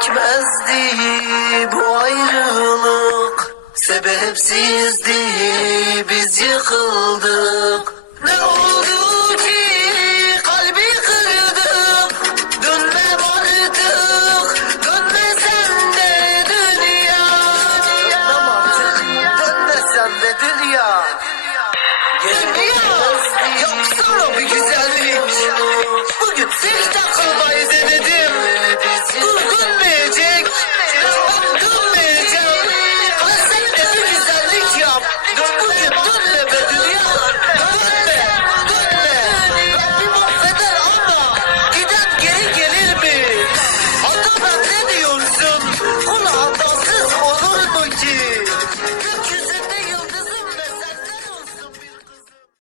çekmezdi bu ayrılık. Sebepsizdi biz yıkıldık. Ne oldu ki? Kalbi kırdık. Dönmem artık dönmesen de dünya Dönmem artık dönmesen de dünya.